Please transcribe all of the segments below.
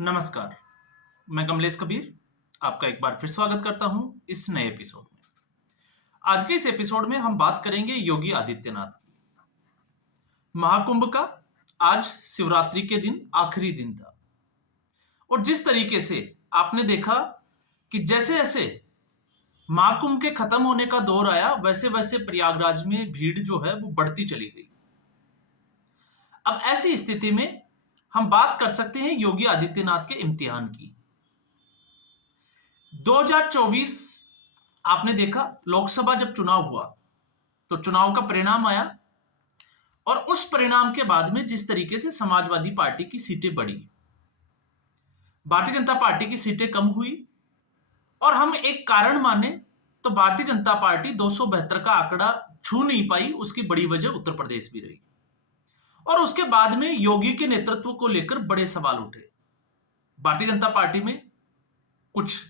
नमस्कार, मैं कमलेश कबीर आपका एक बार फिर स्वागत करता हूं इस नए एपिसोड में। आज के इस एपिसोड में हम बात करेंगे योगी आदित्यनाथ की। महाकुंभ का आज शिवरात्रि के दिन आखिरी दिन था और जिस तरीके से आपने देखा कि जैसे-जैसे महाकुंभ के खत्म होने का दौर आया, वैसे-वैसे प्रयागराज में भीड़ जो है वो बढ़ती चली गई। अब ऐसी स्थिति में हम बात कर सकते हैं योगी आदित्यनाथ के इम्तिहान की। 2024 आपने देखा लोकसभा जब चुनाव हुआ तो चुनाव का परिणाम आया और उस परिणाम के बाद में जिस तरीके से समाजवादी पार्टी की सीटें बढ़ी, भारतीय जनता पार्टी की सीटें कम हुई और हम एक कारण माने तो भारतीय जनता पार्टी 272 का आंकड़ा छू नहीं पाई। उसकी बड़ी वजह उत्तर प्रदेश भी रही और उसके बाद में योगी के नेतृत्व को लेकर बड़े सवाल उठे। भारतीय जनता पार्टी में कुछ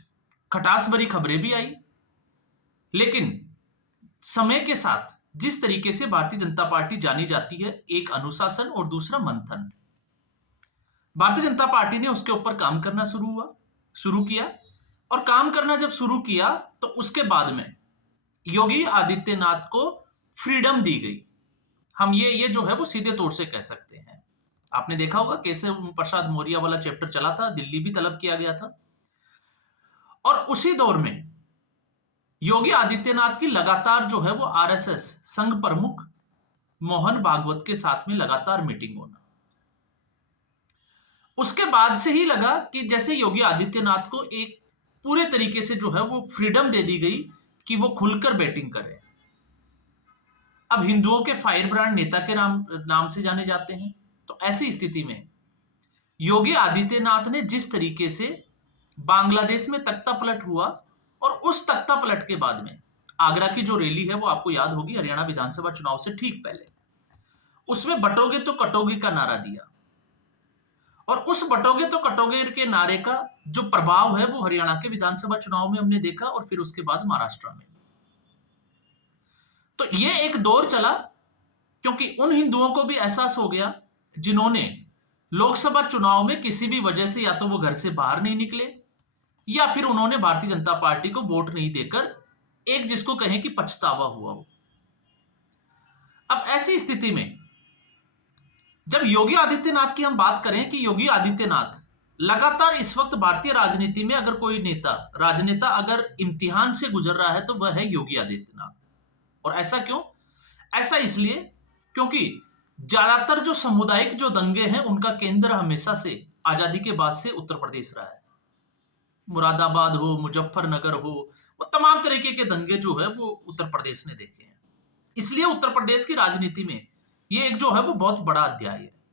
खटास भरी खबरें भी आई, लेकिन समय के साथ जिस तरीके से भारतीय जनता पार्टी जानी जाती है, एक अनुशासन और दूसरा मंथन, भारतीय जनता पार्टी ने उसके ऊपर काम करना शुरू किया और काम करना जब शुरू किया तो उसके बाद में योगी आदित्यनाथ को फ्रीडम दी गई। हम ये जो है वो सीधे तौर से कह सकते हैं। आपने देखा होगा केशव प्रसाद मौर्य वाला चैप्टर चला था, दिल्ली भी तलब किया गया था और उसी दौर में योगी आदित्यनाथ की लगातार जो है वो आरएसएस संघ प्रमुख मोहन भागवत के साथ में लगातार मीटिंग होना। उसके बाद से ही लगा कि जैसे योगी आदित्यनाथ को एक पूरे तरीके से जो है वो फ्रीडम दे दी गई कि वो खुलकर बैटिंग करे। अब हिंदुओं के फायर ब्रांड नेता के नाम से जाने जाते हैं। तो ऐसी स्थिति में योगी आदित्यनाथ ने जिस तरीके से बांग्लादेश में तख्ता पलट हुआ और उस तख्ता पलट के बाद में आगरा की जो रैली है वो आपको याद होगी, हरियाणा विधानसभा चुनाव से ठीक पहले, उसमें बटोगे तो कटोगे का नारा दिया और उस बटोगे तो कटोगे के नारे का जो प्रभाव है वो हरियाणा के विधानसभा चुनाव में हमने देखा और फिर उसके बाद महाराष्ट्र में। तो ये एक दौर चला क्योंकि उन हिंदुओं को भी एहसास हो गया जिन्होंने लोकसभा चुनाव में किसी भी वजह से या तो वो घर से बाहर नहीं निकले या फिर उन्होंने भारतीय जनता पार्टी को वोट नहीं देकर एक जिसको कहें कि पछतावा हुआ हो। अब ऐसी स्थिति में जब योगी आदित्यनाथ की हम बात करें कि योगी आदित्यनाथ लगातार इस वक्त भारतीय राजनीति में अगर कोई राजनेता अगर इम्तिहान से गुजर रहा है तो वह है योगी आदित्यनाथ। और ऐसा क्यों? ऐसा इसलिए क्योंकि ज्यादातर जो सामुदायिक जो दंगे हैं उनका केंद्र हमेशा से आजादी के बाद से उत्तर प्रदेश रहा है। मुरादाबाद हो, मुजफ्फरनगर हो, वो तमाम तरीके के दंगे जो है वो उत्तर प्रदेश ने देखे हैं। इसलिए उत्तर प्रदेश की राजनीति में ये एक जो है वो बहुत बड़ा अध्याय है।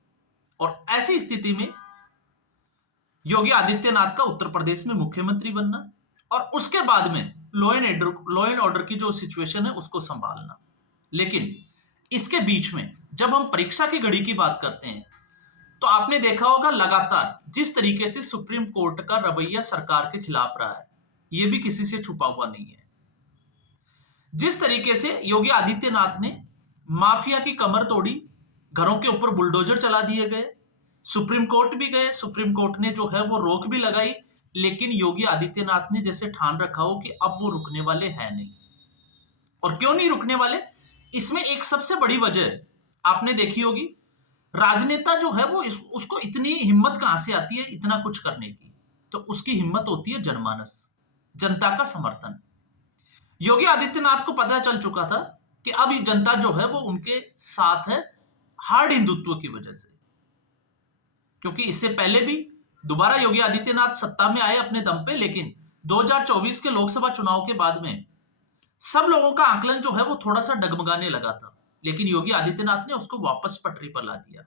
और ऐसी स्थिति में योगी आदित्यनाथ का उत्तर प्रदेश में मुख्यमंत्री बनना और उसके बाद में लॉ एंड ऑर्डर की जो सिचुएशन है उसको संभालना। लेकिन इसके बीच में जब हम परीक्षा की घड़ी की बात करते हैं तो आपने देखा होगा लगातार जिस तरीके से सुप्रीम कोर्ट का रवैया सरकार के खिलाफ रहा है, यह भी किसी से छुपा हुआ नहीं है। जिस तरीके से योगी आदित्यनाथ ने माफिया की कमर तोड़ी, घरों के ऊपर बुलडोजर चला दिए गए, सुप्रीम कोर्ट भी गए, सुप्रीम कोर्ट ने जो है वो रोक भी लगाई, लेकिन योगी आदित्यनाथ ने जैसे ठान रखा हो कि अब वो रुकने वाले हैं नहीं। और क्यों नहीं रुकने वाले? इसमें एक सबसे बड़ी वजह आपने देखी होगी, राजनेता जो है वो उसको इतनी हिम्मत कहां से आती है इतना कुछ करने की? तो उसकी हिम्मत होती है जनमानस, जनता का समर्थन। योगी आदित्यनाथ को पता चल चुका था कि अब ये जनता जो है वो उनके साथ है हार्ड हिंदुत्व की वजह से। क्योंकि इससे पहले भी दोबारा योगी आदित्यनाथ सत्ता में आए अपने दम पे, लेकिन 2024 के लोकसभा चुनाव के बाद में सब लोगों का आकलन जो है वो थोड़ा सा डगमगाने लगा था, लेकिन योगी आदित्यनाथ ने उसको वापस पटरी पर ला दिया।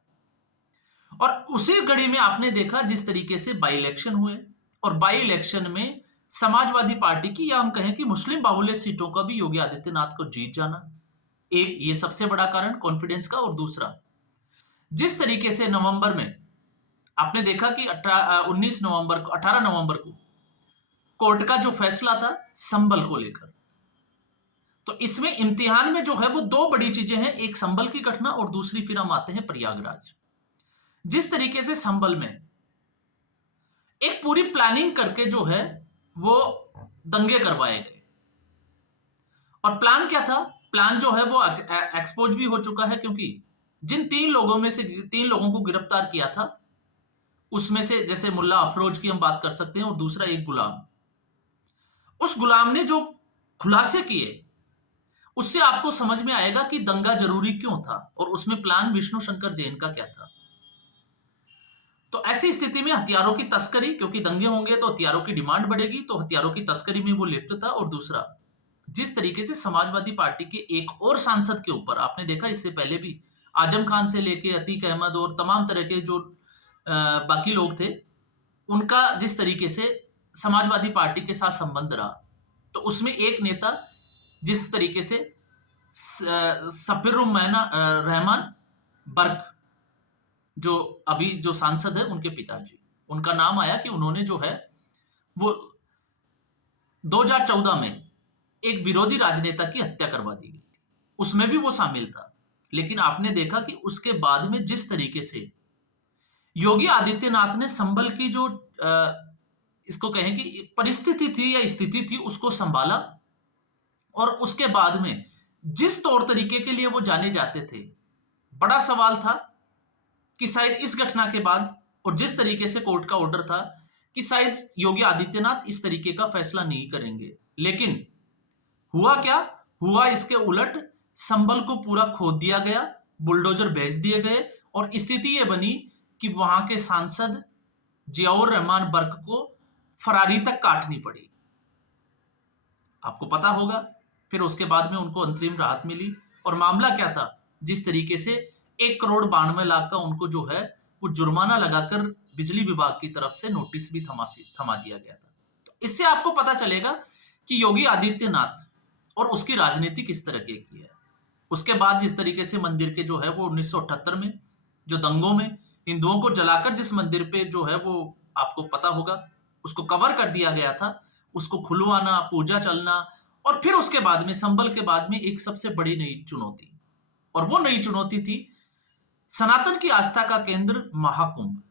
और उसी घड़ी में आपने देखा जिस तरीके से बाई इलेक्शन हुए और बाई इलेक्शन में समाजवादी पार्टी की या हम कहें कि मुस्लिम बाहुल्य सीटों का भी योगी आदित्यनाथ को जीत जाना, एक ये सबसे बड़ा कारण कॉन्फिडेंस का। और दूसरा जिस तरीके से नवंबर में आपने देखा कि 18 नवंबर को कोर्ट का जो फैसला था संबल को लेकर, तो इसमें इम्तिहान में जो है वो दो बड़ी चीजें हैं, एक संबल की घटना और दूसरी फिर हम आते हैं प्रयागराज। जिस तरीके से संबल में एक पूरी प्लानिंग करके जो है वो दंगे करवाए गए। और प्लान क्या था? प्लान जो है वो एक्सपोज भी हो चुका है, क्योंकि जिन 3 लोगों में से 3 लोगों को गिरफ्तार किया था, उसमें से जैसे मुल्ला अफरोज की हम बात कर सकते हैं और दूसरा एक गुलाम। उस गुलाम ने जो खुलासे किए, उससे आपको समझ में आएगा कि दंगा जरूरी क्यों था और उसमें प्लान विष्णु शंकर जैन का क्या था। तो ऐसी स्थिति में हथियारों की तस्करी, क्योंकि दंगे होंगे तो हथियारों की डिमांड बढ़ेगी, तो हथियारों की तस्करी में वो लिप्त था। और दूसरा, जिस तरीके से समाजवादी पार्टी के एक और सांसद के ऊपर आपने देखा, इससे पहले भी आजम खान से लेके अतीक अहमद और तमाम तरह के जो बाकी लोग थे, उनका जिस तरीके से समाजवादी पार्टी के साथ संबंध रहा, तो उसमें एक नेता जिस तरीके से सफीरुर रहमान बर्क, जो अभी जो सांसद है उनके पिताजी, उनका नाम आया कि उन्होंने जो है वो 2014 में एक विरोधी राजनेता की हत्या करवा दी गई थी, उसमें भी वो शामिल था। लेकिन आपने देखा कि उसके बाद में जिस तरीके से योगी आदित्यनाथ ने संभल की जो इसको कहें कि परिस्थिति थी या स्थिति थी, उसको संभाला। और उसके बाद में जिस तौर तरीके के लिए वो जाने जाते थे, बड़ा सवाल था कि शायद इस घटना के बाद, और जिस तरीके से कोर्ट का ऑर्डर था, कि शायद योगी आदित्यनाथ इस तरीके का फैसला नहीं करेंगे। लेकिन हुआ क्या? हुआ इसके उलट, संभल को पूरा खोद दिया गया, बुलडोजर भेज दिए गए, और स्थिति यह बनी कि वहां के सांसद जियाउर रहमान बर्क को फरारी तक काटनी पड़ी। आपको पता होगा फिर उसके बाद में उनको अंतरिम राहत मिली। और मामला क्या था? जिस तरीके से 1,92,00,000 का उनको जो है वो जुर्माना लगाकर बिजली विभाग की तरफ से नोटिस भी थमा दिया गया था। तो इससे आपको पता चलेगा कि योगी आदित्यनाथ और उसकी राजनीति किस तरह की है। उसके बाद जिस तरीके से मंदिर के जो है वो 1978 में जो दंगों में हिंदुओं को जलाकर जिस मंदिर पे जो है वो आपको पता होगा उसको कवर कर दिया गया था, उसको खुलवाना, पूजा चलना, और फिर उसके बाद में संभल के बाद में एक सबसे बड़ी नई चुनौती, और वो नई चुनौती थी सनातन की आस्था का केंद्र महाकुंभ।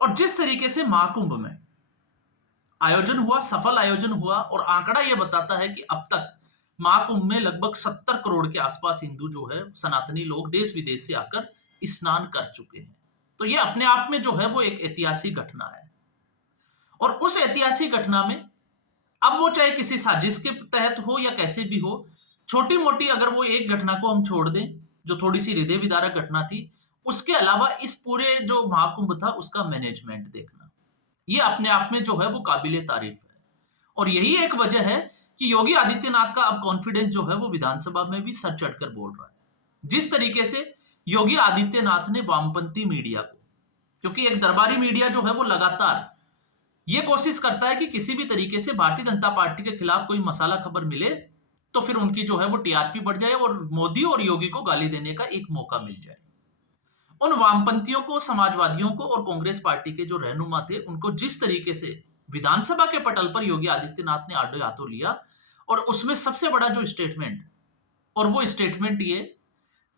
और जिस तरीके से महाकुंभ में आयोजन हुआ, सफल आयोजन हुआ, और आंकड़ा यह बताता है कि अब तक महाकुंभ में लगभग 70 करोड़ के आसपास हिंदू जो है सनातनी लोग देश विदेश से आकर स्नान कर चुके हैं। तो यह अपने आप में जो है वो एक ऐतिहासिक घटना है। और उस ऐतिहासिक घटना में अब वो चाहे किसी साजिश के तहत हो या कैसे भी हो, छोटी मोटी अगर वो एक घटना को हम छोड़ दें जो थोड़ी सी हृदय विदारक घटना थी, उसके अलावा इस पूरे जो महाकुंभ था उसका मैनेजमेंट देखना, ये अपने आप में जो है वो काबिले तारीफ है। और यही एक वजह है कि योगी आदित्यनाथ का अब कॉन्फिडेंस जो है वो विधानसभा में भी सर चढ़कर बोल रहा है। जिस तरीके से योगी आदित्यनाथ ने वामपंथी मीडिया को, क्योंकि एक दरबारी मीडिया जो है वो लगातार ये कोशिश करता है कि किसी भी तरीके से भारतीय जनता पार्टी के खिलाफ कोई मसाला खबर मिले तो फिर उनकी जो है वो टीआरपी बढ़ जाए और मोदी और योगी को गाली देने का एक मौका मिल जाए। उन वामपंथियों को, समाजवादियों को और कांग्रेस पार्टी के जो रहनुमा थे, उनको जिस तरीके से विधानसभा के पटल पर योगी आदित्यनाथ ने आड़े हाथों लिया, और उसमें सबसे बड़ा जो स्टेटमेंट, और वो स्टेटमेंट ये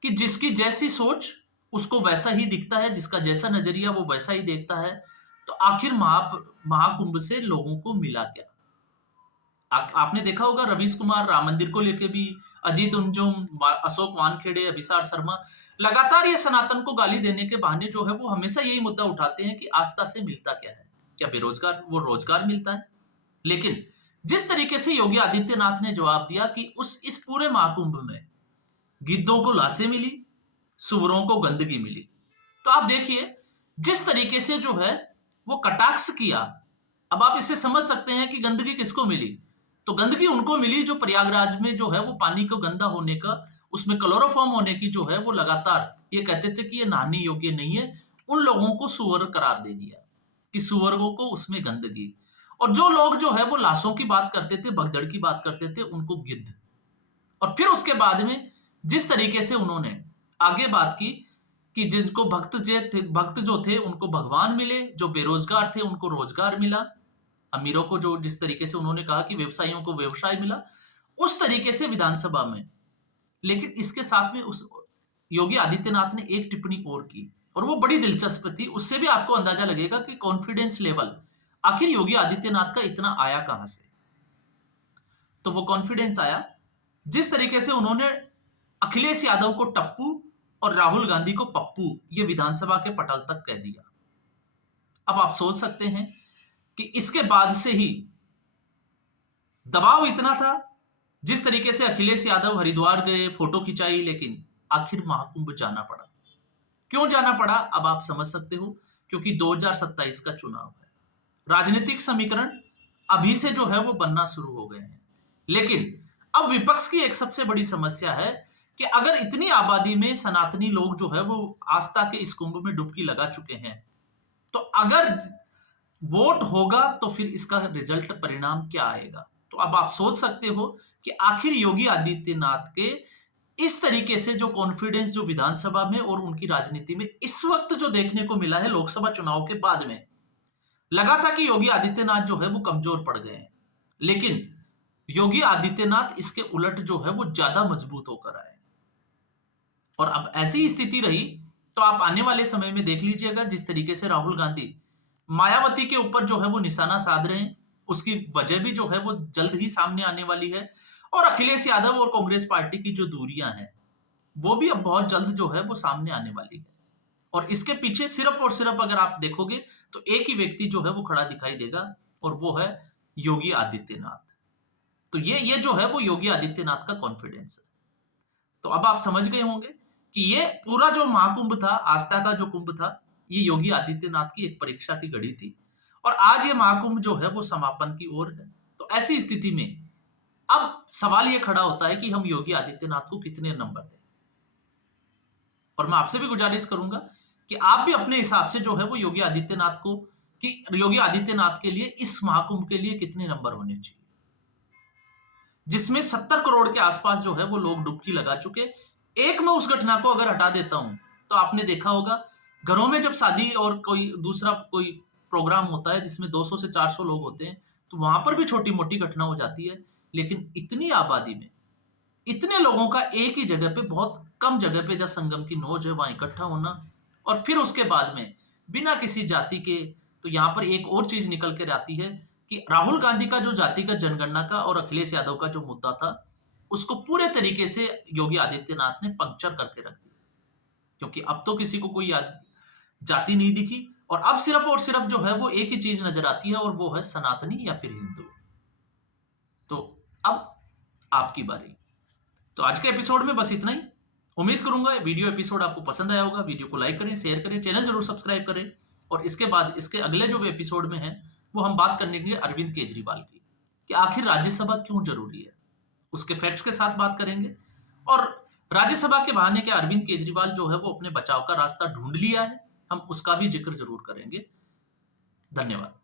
कि जिसकी जैसी सोच उसको वैसा ही दिखता है, जिसका जैसा नजरिया वो वैसा ही देखता है। तो आखिर महाकुंभ से लोगों को मिला क्या? आपने देखा होगा रवीश कुमार राम मंदिर को लेके भी, अजीत अंजुम, अशोक वानखेड़े, अभिसार शर्मा लगातार ये सनातन को गाली देने के बहाने जो है वो हमेशा यही मुद्दा उठाते हैं कि आस्था से मिलता क्या है? क्या बेरोजगार वो रोजगार मिलता है? लेकिन जिस तरीके से योगी आदित्यनाथ ने जवाब दिया कि इस पूरे महाकुंभ में गिद्धों को लाशें मिली, सुअरों को गंदगी मिली। तो आप देखिए जिस तरीके से जो है वो कटाक्ष किया। अब आप इससे समझ सकते हैं कि गंदगी किसको मिली। तो गंदगी उनको मिली जो प्रयागराज में जो है वो पानी को गंदा होने का, उसमें क्लोरोफॉर्म होने की जो है वो लगातार ये कहते थे कि ये नहाने योग्य नहीं है, उन लोगों को सुअर करार दे दिया कि सुअरों को उसमें गंदगी। और जो लोग जो है वो लाशों की बात करते थे, भगदड़ की बात करते थे, उनको गिद्ध। और फिर उसके बाद में जिस तरीके से उन्होंने आगे बात की कि जिनको भक्त जो थे उनको भगवान मिले, जो बेरोजगार थे उनको रोजगार मिला, अमीरों को जो जिस तरीके से उन्होंने कहा कि व्यवसायियों को व्यवसाय मिला, उस तरीके से विधानसभा में। लेकिन इसके साथ में उस योगी आदित्यनाथ ने एक टिप्पणी और की और वो बड़ी दिलचस्प थी। उससे भी आपको अंदाजा लगेगा कि कॉन्फिडेंस लेवल आखिर योगी आदित्यनाथ का इतना आया कहां से। तो वो कॉन्फिडेंस आया जिस तरीके से उन्होंने अखिलेश यादव को टप्पू और राहुल गांधी को पप्पू ये विधानसभा के पटल तक कह दिया। अब आप सोच सकते हैं कि इसके बाद से ही दबाव इतना था, जिस तरीके से अखिलेश यादव हरिद्वार गए, फोटो खिंचाई, लेकिन आखिर महाकुंभ जाना पड़ा। क्यों जाना पड़ा अब आप समझ सकते हो, क्योंकि 2027 का चुनाव है। राजनीतिक समीकरण अभी से जो है वो बनना शुरू हो गए हैं। लेकिन अब विपक्ष की एक सबसे बड़ी समस्या है कि अगर इतनी आबादी में सनातनी लोग जो है वो आस्था के इस कुंभ में डुबकी लगा चुके हैं, तो अगर वोट होगा तो फिर इसका रिजल्ट परिणाम क्या आएगा। तो अब आप सोच सकते हो कि आखिर योगी आदित्यनाथ के इस तरीके से जो कॉन्फिडेंस जो विधानसभा में और उनकी राजनीति में इस वक्त जो देखने को मिला है लोकसभा चुनाव के बाद में, लगा था कि योगी आदित्यनाथ जो है वो कमजोर पड़ गए हैं, लेकिन योगी आदित्यनाथ इसके उलट जो है वो ज्यादा मजबूत होकर आए। और अब ऐसी स्थिति रही तो आप आने वाले समय में देख लीजिएगा जिस तरीके से राहुल गांधी मायावती के ऊपर जो है वो निशाना साध रहे हैं, उसकी वजह भी जो है वो जल्द ही सामने आने वाली है। और अखिलेश यादव और कांग्रेस पार्टी की जो दूरियां हैं वो भी अब बहुत जल्द जो है वो सामने आने वाली है। और इसके पीछे सिर्फ और सिर्फ अगर आप देखोगे तो एक ही व्यक्ति जो है वो खड़ा दिखाई देगा, और वो है योगी आदित्यनाथ। तो ये जो है वो योगी आदित्यनाथ का कॉन्फिडेंस है। तो अब आप समझ गए होंगे कि ये पूरा जो महाकुंभ था, आस्था का जो कुंभ था, ये योगी आदित्यनाथ की एक परीक्षा की घड़ी थी। और आज ये महाकुंभ जो है वो समापन की ओर है। तो ऐसी स्थिति में अब सवाल ये खड़ा होता है कि हम योगी आदित्यनाथ को कितने नंबर दें। और मैं आपसे भी गुजारिश करूंगा कि आप भी अपने हिसाब से जो है वो योगी आदित्यनाथ को, कि योगी आदित्यनाथ के लिए इस महाकुंभ के लिए कितने नंबर होने चाहिए, जिसमें 70 करोड़ के आसपास जो है वो लोग डुबकी लगा चुके। एक मैं उस घटना को अगर हटा देता हूं तो आपने देखा होगा घरों में जब शादी और कोई दूसरा कोई प्रोग्राम होता है जिसमें 200 से 400 लोग होते हैं, तो वहां पर भी छोटी मोटी घटना हो जाती है। लेकिन इतनी आबादी में इतने लोगों का एक ही जगह पे, बहुत कम जगह पे जहाँ संगम की नोच है, वहां इकट्ठा होना, और फिर उसके बाद में बिना किसी जाति के, तो यहाँ पर एक और चीज निकल कर आती है कि राहुल गांधी का जो जातिगत जनगणना का और अखिलेश यादव का जो मुद्दा था, उसको पूरे तरीके से योगी आदित्यनाथ ने पंक्चर करके रख दिया। क्योंकि अब तो किसी को कोई जाति नहीं दिखी, और सिर्फ जो है वो एक ही चीज नजर आती है, और वो है सनातनी या फिर हिंदू। तो अब आपकी बारी। तो आज के एपिसोड में बस इतना ही। उम्मीद करूंगा वीडियो एपिसोड आपको पसंद आया होगा। वीडियो को लाइक करें, शेयर करें, चैनल जरूर सब्सक्राइब करें। और इसके बाद इसके अगले जो एपिसोड में है वो हम बात करने के लिए अरविंद केजरीवाल की, कि आखिर राज्यसभा क्यों जरूरी है, उसके फैक्ट्स के साथ बात करेंगे। और राज्यसभा के बहाने क्या अरविंद केजरीवाल जो है वो अपने बचाव का रास्ता ढूंढ लिया है, हम उसका भी जिक्र जरूर करेंगे। धन्यवाद।